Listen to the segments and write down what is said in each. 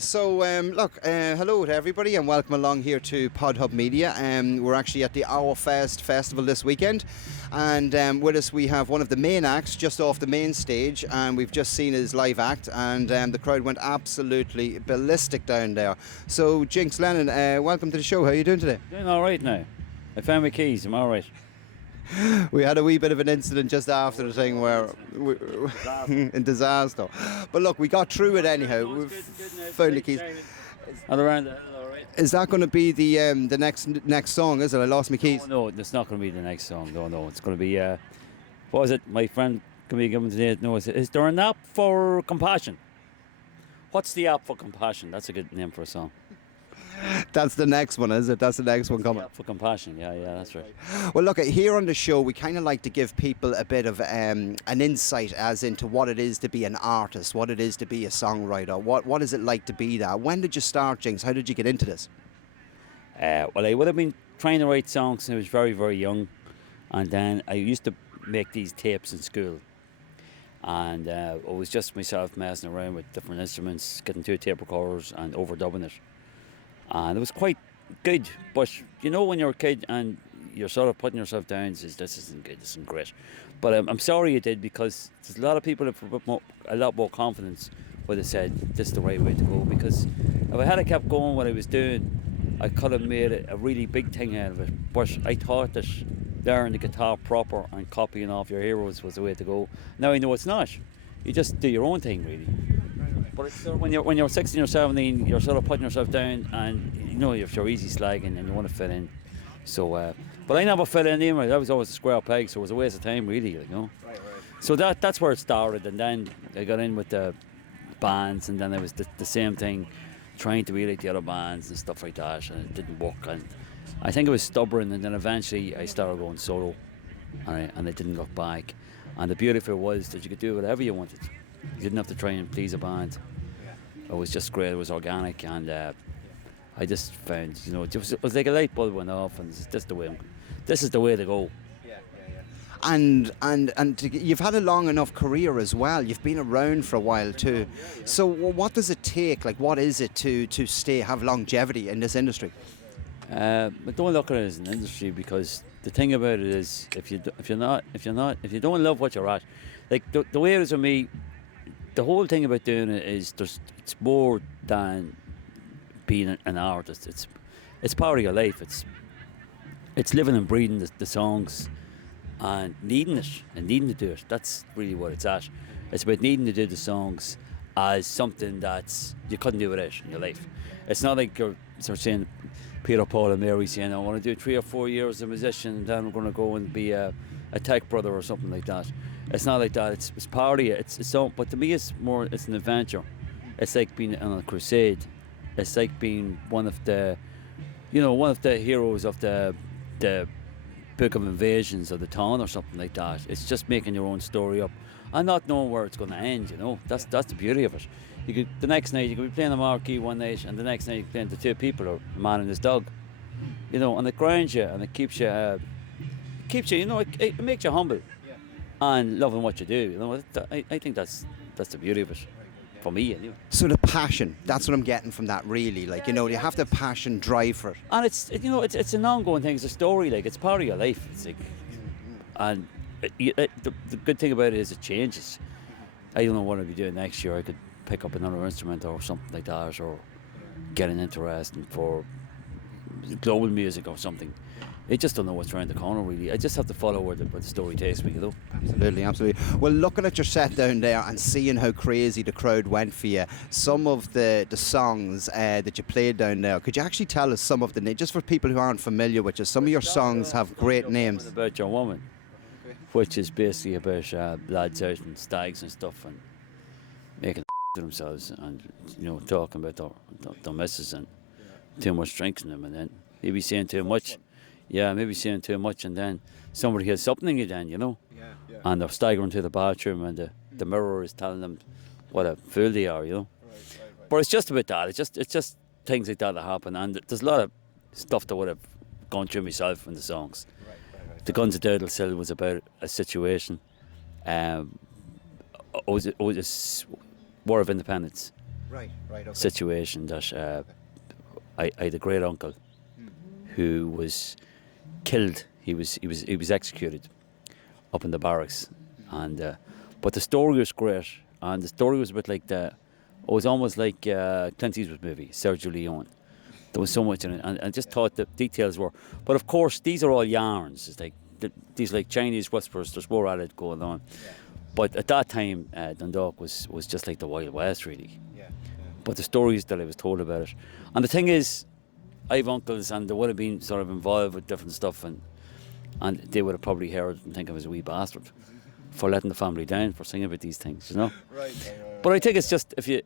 so hello to everybody and welcome along here to Podhub Media. We're actually at the AurFest festival this weekend, and with us we have one of the main acts just off the main stage, and we've just seen his live act, and the crowd went absolutely ballistic down there. So Jinx Lennon, welcome to the show. How are you doing today? Doing all right now. I found my keys. I'm all right. We had a wee bit of an incident just after the thing where in disaster. But look, we got through it anyhow. We've found the keys. All around the hill, all right. Is that going to be the next song? Is it? I lost my keys. No, it's not going to be the next song. No, it's going to be what was it? My friend can be given today. No, is there an app for compassion? What's the app for compassion? That's a good name for a song. That's the next one, is it? That's the next one coming. Yeah, for compassion, yeah, that's right. Well, look, here on the show, we kind of like to give people a bit of an insight as into what it is to be an artist, what it is to be a songwriter, what is it like to be that? When did you start, Jinx? How did you get into this? Well, I would have been trying to write songs when I was very, very young, and then I used to make these tapes in school, and it was just myself messing around with different instruments, getting two tape recorders and overdubbing it. And it was quite good, but you know when you're a kid and you're sort of putting yourself down and says, this isn't good, this isn't great. But I'm sorry you did, because there's a lot of people that have a lot more confidence would have said this is the right way to go, because if I had kept going what I was doing, I could have made a really big thing out of it. But I thought that learning the guitar proper and copying off your heroes was the way to go. Now I know it's not. You just do your own thing, really. But it's sort of when you're 16 or 17, you're sort of putting yourself down, and you know you're easy slagging and you want to fit in. So, but I never fit in anyway. I was always a square peg, so it was a waste of time, really. You know. Right. So that's where it started, and then I got in with the bands, and then it was the same thing, trying to be like the other bands and stuff like that, and it didn't work. And I think I was stubborn, and then eventually I started going solo, and I didn't look back. And the beauty of it was that you could do whatever you wanted. You didn't have to try and please a band. It was just great. It was organic, and I just found, it was like a light bulb went off, and this is the way to go. Yeah. And you've had a long enough career as well. You've been around for a while too. So what does it take? Like, what is it to have longevity in this industry? But don't look at it as an industry, because the thing about it is, if you don't love what you're at, like the way it is with me. The whole thing about doing it is it's more than being an artist. It's part of your life. It's living and breathing the songs and needing it and needing to do it. That's really what it's at. It's about needing to do the songs as something that you couldn't do without in your life. It's not like you're sort of saying Peter, Paul and Mary saying, I want to do 3 or 4 years as a musician and then I'm going to go and be a tech brother or something like that. It's not like that. It's part of you. It's so. But to me, it's an adventure. It's like being on a crusade. It's like being one of the heroes of the Book of Invasions of the town or something like that. It's just making your own story up and not knowing where it's going to end. That's the beauty of it. The next night you could be playing a marquee one night, and the next night you're playing the two people or a man and his dog. And it grinds you and it keeps you. It makes you humble. And loving what you do, I think that's the beauty of it, for me anyway. So the passion, that's what I'm getting from that, really. Like, you have to passion, drive for it. And it's an ongoing thing. It's a story. Like, it's part of your life. It's like, and the good thing about it is it changes. I don't know what I'll be doing next year. I could pick up another instrument or something like that, or get an interest for global music or something. I just don't know what's around the corner, really. I just have to follow where the story takes me, Absolutely. Well, looking at your set down there and seeing how crazy the crowd went for you, some of the songs that you played down there, could you actually tell us some of the names, just for people who aren't familiar with you? Some of your songs have great names. About Your Woman, which is basically about lads out and stags and stuff and making to themselves and, talking about their missus and too much drinking them, and then maybe saying too much. Yeah, maybe saying too much, and then somebody has something you then, Yeah. And they're staggering to the bathroom, and the mirror is telling them what a fool they are, Right. But it's just about that. It's just things like that happen, and there's a lot of stuff that would have gone through myself in the songs. Right. The Guns of Durdlesill was about a situation. It was War of Independence, Right, right, okay. situation that I had a great uncle who was killed. He was executed up in the barracks, and but the story was great, and the story was a bit like it was almost like Clint Eastwood movie, Sergio Leone. There was so much in it, and I just thought the details were. But of course, these are all yarns. It's like these like Chinese whispers. There's more at it going on. Yeah. But at that time, Dundalk was just like the Wild West, really. Yeah. But the stories that I was told about it, and the thing is, I have uncles, and they would have been sort of involved with different stuff, and they would have probably heard and think I was a wee bastard for letting the family down for singing about these things, you know. Right. But I think it's just the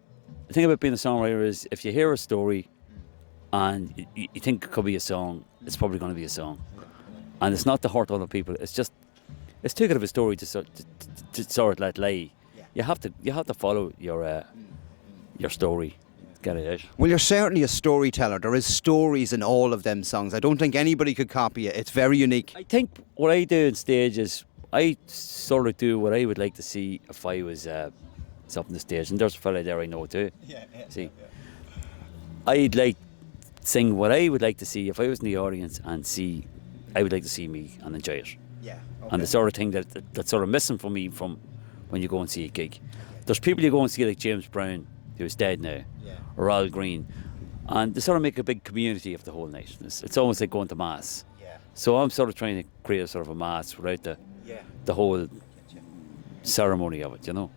thing about being a songwriter is if you hear a story and you think it could be a song, it's probably going to be a song, and it's not to hurt other people. It's too good of a story to sort of let lie. Yeah. You have to follow your story. Get it out. Well, you're certainly a storyteller. There is stories in all of them songs. I don't think anybody could copy it. It's very unique. I think what I do on stage is I sort of do what I would like to see if I was up on the stage. And there's a fella there I know too. See, I'd like sing what I would like to see if I was in the audience and see. I would like to see me and enjoy it. Yeah. Okay. And the sort of thing that's sort of missing from me from when you go and see a gig. There's people you go and see like James Brown, who's dead now, or Al Green, and they sort of make a big community of the whole night. It's almost like going to mass. Yeah. So I'm sort of trying to create a sort of a mass without the whole ceremony of it, you know.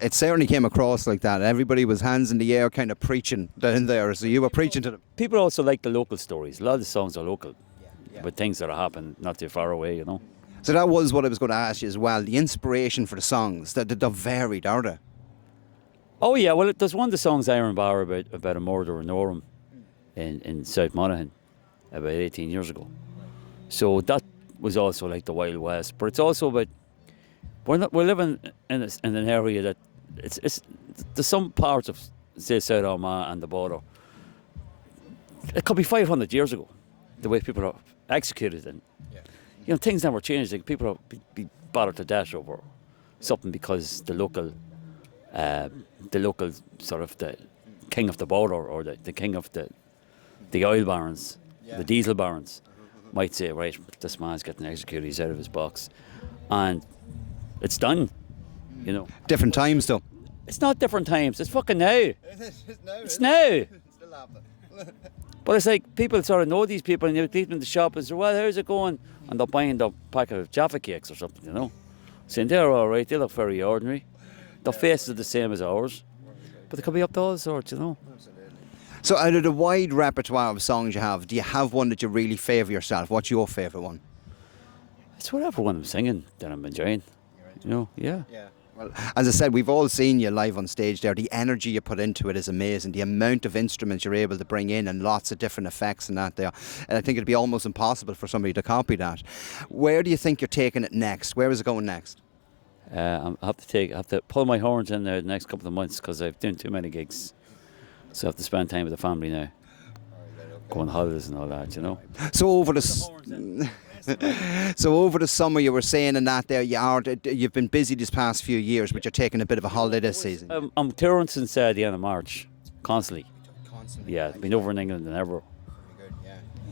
It certainly came across like that. Everybody was hands in the air, kind of preaching down there. So you were preaching to them. People also like the local stories. A lot of the songs are local, but things that happen not too far away, you know. So that was what I was going to ask you as well. The inspiration for the songs, they're varied, are they? Oh yeah, well there's one of the songs Iron Bar about a murder in Orem in South Monaghan about 18 years ago. So that was also like the Wild West, but it's also about we're living in an area that it's there's some parts of say South Armagh and the border. It could be 500 years ago, the way people are executed, and you know things never change. Like people are be battered to death over something because the local sort of the king of the border or the king of the oil barons, the diesel barons, might say, right, this man's getting executed, he's out of his box. And it's done, you know. Different times, though. It's not different times, it's fucking now. It's now. But it's like people sort of know these people and you meet them in the shop and say, well, how's it going? And they're buying their packet of Jaffa cakes or something, you know. Saying they're all right, they look very ordinary. Their faces are the same as ours, but they could be up to all sorts, you know. So out of the wide repertoire of songs you have, do you have one that you really favour yourself? What's your favourite one? It's whatever one I'm singing that I'm enjoying, you know, yeah. Well, as I said, we've all seen you live on stage there. The energy you put into it is amazing. The amount of instruments you're able to bring in and lots of different effects and that there. And I think it'd be almost impossible for somebody to copy that. Where do you think you're taking it next? Where is it going next? I have to pull my horns in there the next couple of months because I've done too many gigs. So I have to spend time with the family now. Go on holidays and all that, you know. So over the summer, you were saying in that there you've been busy these past few years, but you're taking a bit of a holiday this season. I'm touring since the end of March, constantly. Yeah, I've been over in England and ever.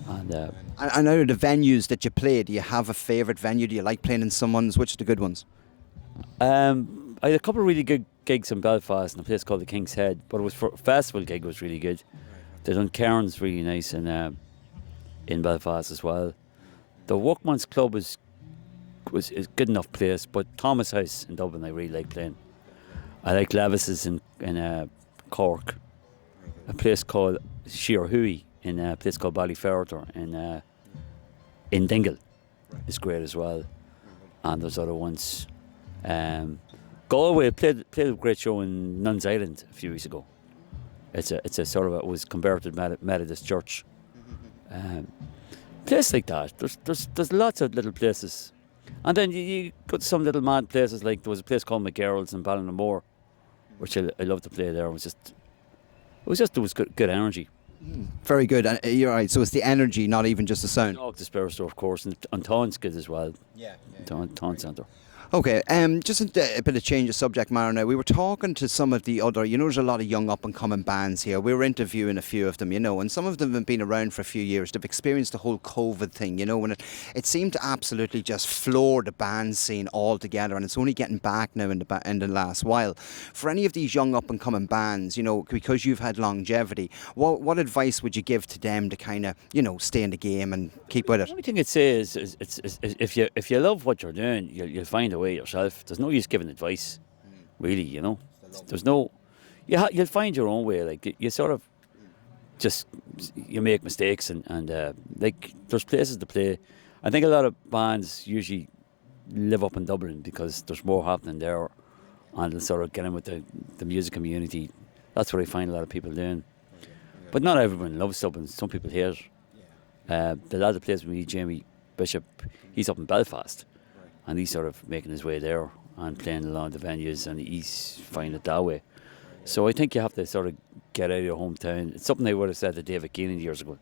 And out of the venues that you play, do you have a favourite venue? Do you like playing in some ones? Which are the good ones? I had a couple of really good gigs in Belfast in a place called the King's Head, but it was for a festival gig. Was really good. They done Cairns really nice in Belfast as well. The Workman's Club is a good enough place, but Thomas House in Dublin I really like playing. I like Levis's in Cork, a place called Sheerhuey in a place called Ballyferriter in Dingle. It's great as well, and there's other ones. Galway played a great show in Nuns Island a few weeks ago. It's a sort of it was converted Methodist church. Place like that. There's lots of little places, and then you go to some little mad places like there was a place called McGarrell's in Ballinamore, which I love to play there. It was good energy. Very good. And you're right. So it's the energy, not even just the sound. Dundalk, the Spare Store, of course, and Tawn's good as well. Tawn Centre. Okay, just a bit of change of subject matter now. We were talking to some of the other, there's a lot of young up and coming bands here. We were interviewing a few of them, and some of them have been around for a few years. They've experienced the whole COVID thing, and it seemed to absolutely just floor the band scene altogether, and it's only getting back now in the last while. For any of these young up and coming bands, because you've had longevity, what advice would you give to them to kind of, stay in the game and keep with it? The only thing I'd say is if you love what you're doing, you'll find a way yourself. There's no use giving advice, really. There's no. You'll find your own way. Like you sort of just you make mistakes and like there's places to play. I think a lot of bands usually live up in Dublin because there's more happening there, and they'll sort of get in with the music community. That's what I find a lot of people doing. But not everyone loves Dublin. Some people hate it. The lad that plays with me, Jamie Bishop, he's up in Belfast, and he's sort of making his way there and playing along the venues, and he's finding it that way. So I think you have to sort of get out of your hometown. It's something I would have said to David Keenan years ago,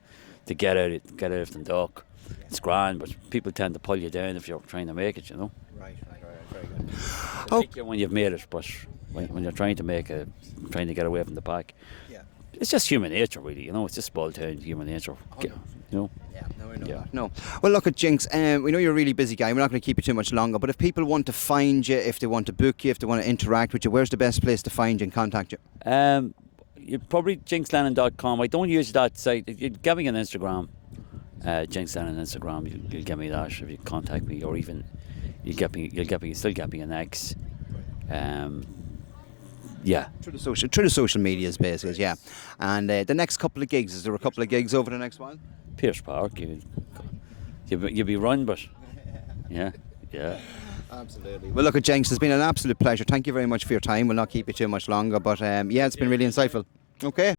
to get out of Dundalk. It's grand, but people tend to pull you down if you're trying to make it, Right, very good. I think when you've made it, but when you're trying to trying to get away from the pack, it's just human nature, really. It's just small town human nature. Yeah, no, I know that. No. Well, look at Jinx. We know you're a really busy guy. We're not going to keep you too much longer. But if people want to find you, if they want to book you, if they want to interact with you, where's the best place to find you and contact you? You probably jinxlennon.com. I don't use that site. You get me on Instagram, Jinx Lennon Instagram. You'll get me that if you contact me, or even you'll still get me an X. Yeah. Through the social medias, basically, yeah. And the next couple of gigs, is there a couple of gigs over the next while? Pierce Park, you'll be run, but yeah. Absolutely. Well, look at Jinx, it's been an absolute pleasure. Thank you very much for your time. We'll not keep you too much longer, but it's been really insightful. Okay.